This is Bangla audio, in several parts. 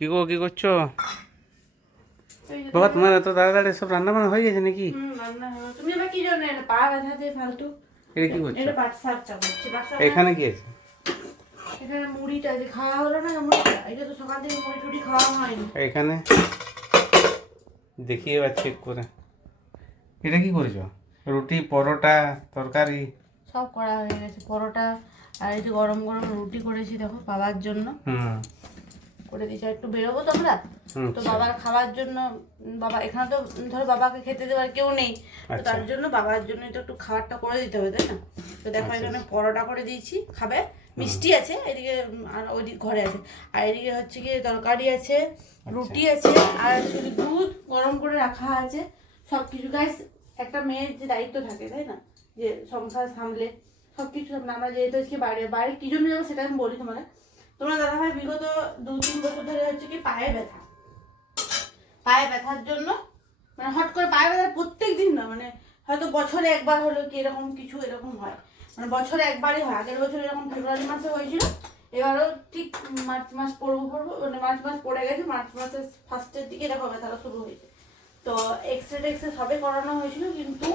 কি গো, কি করছো বাবা? তোমার এত তাড়াতাড়ি সব রান্না বান্না হয়ে গেছে নাকি? রান্না হলো। তুমি আবার কি জন্য এলে? পা ব্যথা দিয়ে ফালতু। এটা কি করছো? এটা পাট শাকটা করছি। এখানে কি আছে? এখানে মুড়িটা যে খাওয়া হলো না, মুড়িটা এটা তো সকাল থেকে মুড়ি টুড়ি খাওয়া হয়নি। এখানে দেখি এবার চেক করে। এটা কি করেছো? রুটি, পরোটা, তরকারি সব করা হয়ে গেছে। পরোটা আর এই যে গরম গরম রুটি করেছি, দেখো বাবার জন্য করে দিয়েছি। একটু বেরোবো তো আমরা, তো বাবার খাওয়ার জন্য। বাবা এখানে তো ধরো বাবাকে খেতে দেওয়ার কেউ নেই, তো তার জন্য বাবার জন্য তো একটু খাবারটা করে দিতে হবে, তাই না? তো দেখো এখানে পরোটা করে দিয়েছি, খাবে। মিষ্টি আছে এদিকে, আর ওইদিকে ঘরে আছে। আর এদিকে হচ্ছে কি তরকারি আছে, রুটি আছে, আর শুধু দুধ গরম করে রাখা আছে। সব কিছু গাইস, একটা মেয়ের যে দায়িত্ব থাকে, তাই না, যে সংসার সামলে সবকিছু আমরা যেহেতু আজকে বাইরে বাইরে কি জন্য যাবো সেটা আমি বলি তোমার। তোমরা দাদা ভাই বিগত 2-3 বছর ধরে হচ্ছে কি পায়ে ব্যথার জন্য, মানে হট করে পায়ে ব্যথা প্রত্যেক দিন না, মানে হয়তো বছরে একবার হলো কি এরকম কিছু এরকম হয়, মানে বছরে একবারই হয়। আগের বছর এরকম ফেব্রুয়ারি মাসে হয়েছিল, এবারও ঠিক মার্চ মাস পড়বো মানে মার্চ মাস পড়ে গেছে, মার্চ মাসের ফার্স্টের দিকে দেখো ব্যথাটা শুরু হয়েছে। তো এক্সরে সবে করানো হয়েছিল, কিন্তু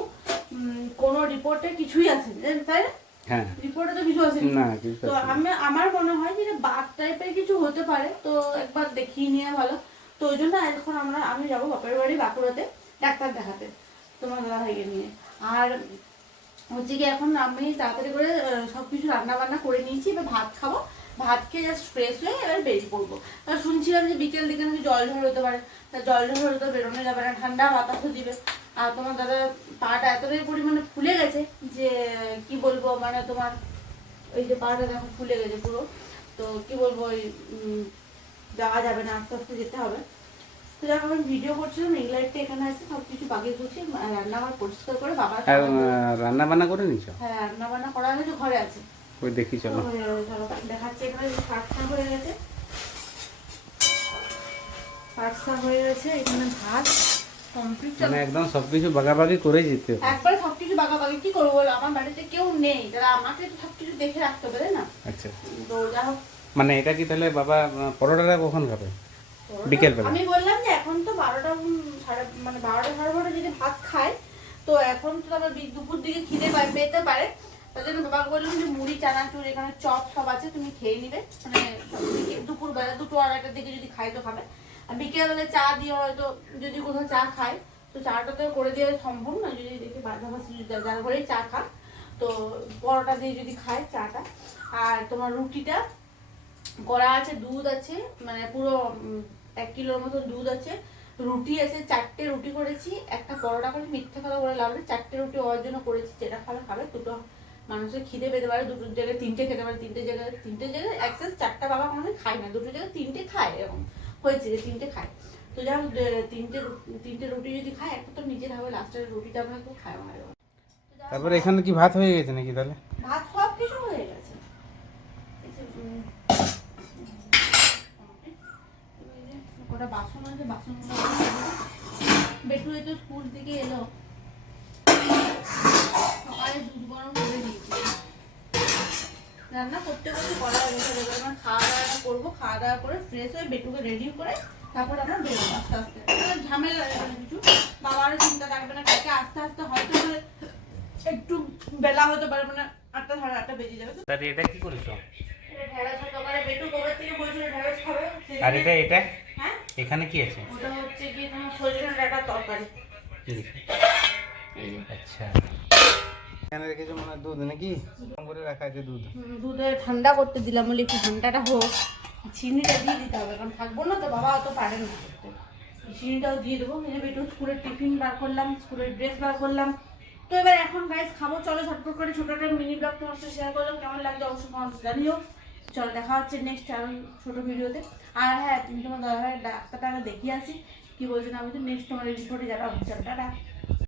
কোনো রিপোর্টে কিছুই আসেনি, তাই না? হ্যাঁ, রিপোর্টে তো কিছু আসেনি। তো আমার মনে হয় যে বাত টাইপের কিছু হতে পারে, তো একবার দেখিয়ে নেওয়া ভালো। তো ওই জন্য এখন আমি যাবো বাপের বাড়ি বাঁকুড়াতে ডাক্তার দেখাতে, তোমার দাদা ভাইকে নিয়ে। আর হচ্ছে কি এখন আমি তাড়াতাড়ি করে সবকিছু রান্না বান্না করে নিয়েছি, এবার ভাত খাবো। ভাত খেয়ে জাস্ট ফ্রেশ হয়ে এবার বেরিয়ে পড়বো। শুনছিলাম যে বিকেল দিকে নাকি জল ঝড় হতে পারে, তা জল ঝড় হলে তো বেরোনো যাবে না, ঠান্ডা বাতাসও দিবে। আর তোমার দাদা পাটা এতটাই পরিমাণে ফুলে গেছে যে কি বলবো, মানে তোমার ওই যে পাটা দেখো ফুলে গেছে পুরো। তো কি বলবো, ওই যাওয়া যাবে না, আস্তে আস্তে যেতে হবে। তো যখন আমি ভিডিও করছিলাম, রিং লাইটটা এখানে আছে, সবকিছু বাগিয়ে করছি, রান্না আমার পরিষ্কার করে বাবার রান্না বান্না করে নিছো? হ্যাঁ, রান্না বান্না করা হয়েছে, ঘরে আছে। ওই দেখি চলো। চলো দেখাচ্ছে। এখানে পার্সা হয়ে গেছে, পার্সা হয়ে গেছে, এখানে ভাত কমপ্লিট। মানে একদম সবকিছু বাগাবাগি করে যেতে একবার সবকিছু বাগাবাগি কি করবো বলো, আমার বাড়িতে কেউ নেই, তাহলে আমাকে তো সবকিছু দেখে রাখতে হবে, তাই না? আচ্ছা, তো যা হোক। মানে এটা কি তাহলে বাবা পরোটাটা কখন খাবে? বিকেল বেলা? আমি বললাম যে এখন তো 12টা মানে 12টা 12:30 যদি ভাত খায়, তো এখন তো আবার দুপুর দিকে খিদে পেতে পারে। তার জন্য বাবাকে বললাম যে মুড়ি চানাচুর এখানে চপ সব আছে, তুমি খেয়ে নিবে, মানে দুপুর বেলা 2টো 2:30টার দিকে যদি খাই তো খাবে। আর বিকেল বেলা চা দিয়ে হয়তো যদি কোথাও চা খায়, তো চাটা তো করে দেওয়া সম্ভব না, যদি দেখি বাঁধাবাসি যার ঘরে চা খা, তো পরোটা দিয়ে যদি খায় চাটা। আর তোমার রুটিটা করা আছে, দুধ আছে, মানে পুরো 1 কিলোর মতো দুধ আছে, রুটি আছে, 4টে রুটি করেছি, একটা পরোটা করেছি। মিথ্যা কথা বলে লাভ নেই, 4টে রুটি ওর জন্য করেছি, যেটা খাবে। দুটো মানুষের খিদে পেতে পারে, দুটোর জায়গায় 3টে খেতে পারে, 3টে জায়গায় অ্যাক্সেস 4টা বাবা কোনোদিন খায় না, দুটো জায়গায় 3টে খায়, এরকম হয়েছে যে 3টে খায়। তো যা হোক, 3টে রুটি যদি খায়, একটা তো নিজের হবে, লাস্টের রুটিটা আমরা কেউ খায় না। তারপরে এখানে কি ভাত হয়ে গেছে নাকি তাহলে? ভাত সব কিছু হয়ে গেছে। ওটা বাসন আছে, বাসনগুলো বেটু তো স্কুল থেকে এলো, সকালে দুধ গরম করে দিয়েছি, রান্না করতে করতে করা হয়ে গেছে। এবার খাওয়া দাওয়া করবো, খাওয়া দাওয়া করে ফ্রেশ হয়ে বেটুকে রেডি করে তারপর আমরা বেরোবো আস্তে আস্তে। ঝামেলা কিছু বাবারও চিন্তা থাকবে না, কালকে আস্তে আস্তে হয়তো একটু বেলা হতে পারে, মানে 8টা 8:30 বেজে যাবে। তাহলে এটা কি করেছো? ঢেঁড়স সকালে বেটু কবে থেকে বলছিল ঢেঁড়স খাবে। আর এটা হ্যাঁ, এখানে কি আছে? ওটা হচ্ছে কি তোমার সজনে ডাঁটার তরকারি। আচ্ছা, এখানে রেখেছো মানে দুধ নাকি? কম করে রাখা আছে দুধ। দুধে ঠান্ডা করতে দিলাম, বলে একটু ঠান্ডাটা হোক, চিনিটা দিয়ে দিতে হবে, কারণ থাকবো না তো, বাবা অত পারে না করতে। চিনিটাও দিয়ে দেবো। এই যে বেটু স্কুলের টিফিন বার করলাম, স্কুলের ড্রেস বার করলাম। তো এবার এখন গাইস খাবো, চলো ঝটপট করে ছোট একটা মিনি ব্লগ তোমার সাথে শেয়ার করলাম, কেমন লাগছে অবশ্যই মানুষ জানিও। চলো দেখা হচ্ছে নেক্সট আরো ছোট ভিডিওতে। আর হ্যাঁ, তুমি তোমার দাদা ভাইয়ের ডাক্তারটা দেখিয়ে আসি, কি বলছো না বলছো, নেক্সট তোমার রিপোর্টে যারা হচ্ছে। টাটা।